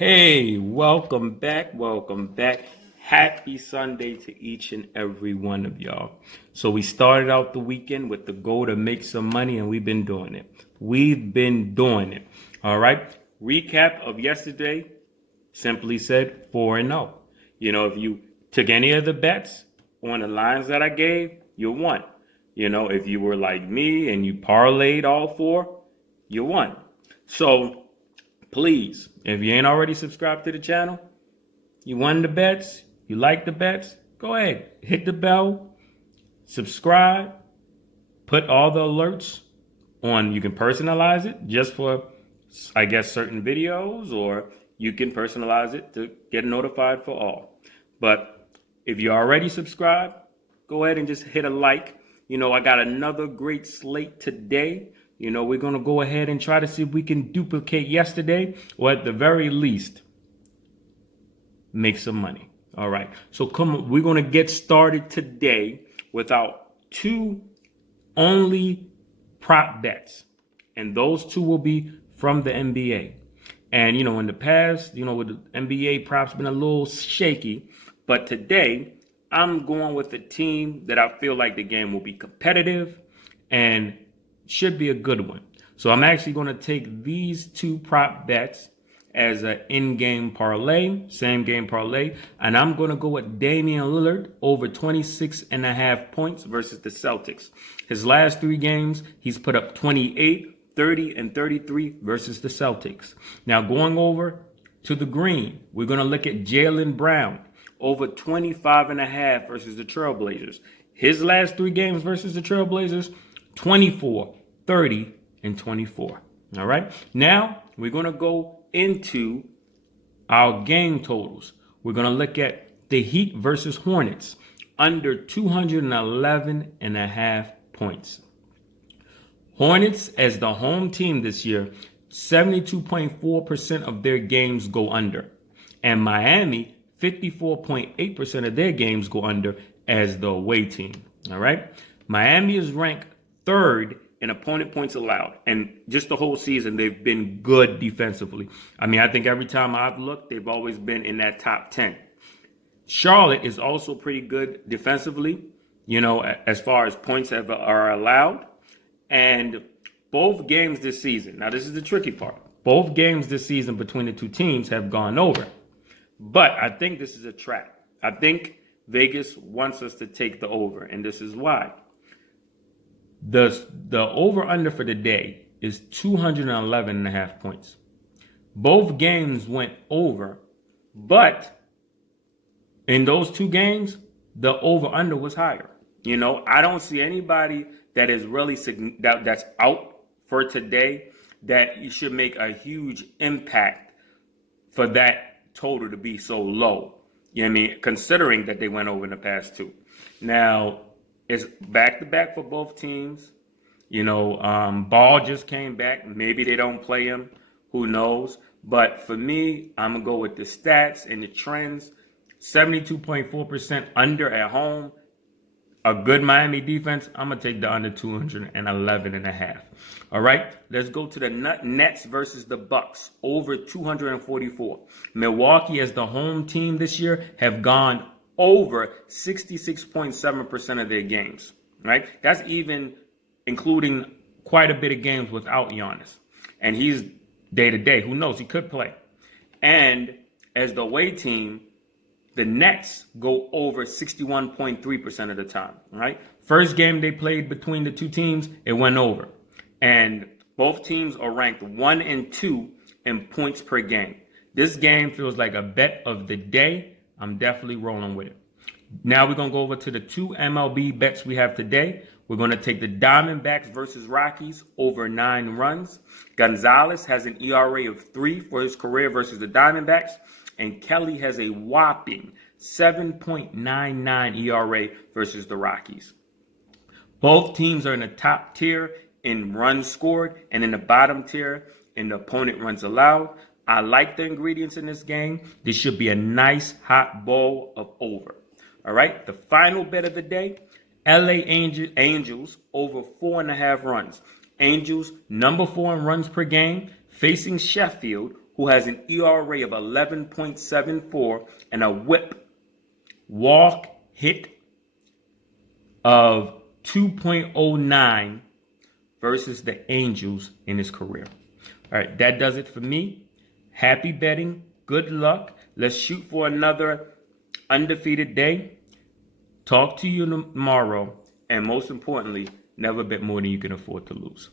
Hey, welcome back. Welcome back. Happy Sunday to each and every one of y'all. So we started out the weekend with the goal to make some money, and we've been doing it. We've been doing it. All right. Recap of yesterday. Simply said 4-0. If you took any of the bets on the lines that I gave, you won. If you were like me and you parlayed all four, you won. So please, if you ain't already subscribed to the channel, you won the bets, you like the bets, go ahead, hit the bell, subscribe, put all the alerts on. You can personalize it just for, I guess, certain videos, or you can personalize it to get notified for all. But if you already subscribed, go ahead and just hit a like. I got another great slate today. We're going to go ahead and try to see if we can duplicate yesterday, or at the very least, make some money. All right. So come on, we're going to get started today with our two only prop bets. And those two will be from the NBA. And, in the past, with the NBA props been a little shaky. But today, I'm going with a team that I feel like the game will be competitive and should be a good one. So I'm actually going to take these two prop bets as an in-game parlay, same game parlay, and I'm going to go with Damian Lillard over 26.5 points versus the Celtics. His last three games, he's put up 28, 30, and 33 versus the Celtics. Now going over to the green, we're going to look at Jaylen Brown over 25.5 versus the Trailblazers. His last three games versus the Trailblazers, 24, 30, and 24. All right. Now we're going to go into our game totals. We're going to look at the Heat versus Hornets under 211.5 points. Hornets, as the home team this year, 72.4% of their games go under. And Miami, 54.8% of their games go under as the away team. All right. Miami is ranked third in opponent points allowed. And just the whole season, they've been good defensively. I think every time I've looked, they've always been in that top 10. Charlotte is also pretty good defensively, as far as points are allowed. And both games this season, now this is the tricky part, both games this season between the two teams have gone over. But I think this is a trap. I think Vegas wants us to take the over, and this is why. The over-under for the day is 211.5 points. Both games went over, but in those two games, the over-under was higher. I don't see anybody that is really that's out for today that you should make a huge impact for that total to be so low. Considering that they went over in the past two. Now, it's back-to-back for both teams. Ball just came back. Maybe they don't play him. Who knows? But for me, I'm going to go with the stats and the trends. 72.4% under at home. A good Miami defense. I'm going to take the under 211.5. All right, let's go to the Nets versus the Bucks. Over 244. Milwaukee, as the home team this year, have gone over 66.7% of their games, right? That's even including quite a bit of games without Giannis. And he's day-to-day. Who knows? He could play. And as the away team, the Nets go over 61.3% of the time, right? First game they played between the two teams, it went over. And both teams are ranked 1 and 2 in points per game. This game feels like a bet of the day. I'm definitely rolling with it. Now we're going to go over to the two MLB bets we have today. We're going to take the Diamondbacks versus Rockies over 9 runs. Gonzalez has an ERA of 3 for his career versus the Diamondbacks. And Kelly has a whopping 7.99 ERA versus the Rockies. Both teams are in the top tier in runs scored and in the bottom tier in the opponent runs allowed. I like the ingredients in this game. This should be a nice hot bowl of over. All right, the final bet of the day, LA Angels over 4.5 runs. Angels, number 4 in runs per game, facing Sheffield, who has an ERA of 11.74 and a whip walk hit of 2.09 versus the Angels in his career. All right, that does it for me. Happy betting. Good luck. Let's shoot for another undefeated day. Talk to you tomorrow. And most importantly, never bet more than you can afford to lose.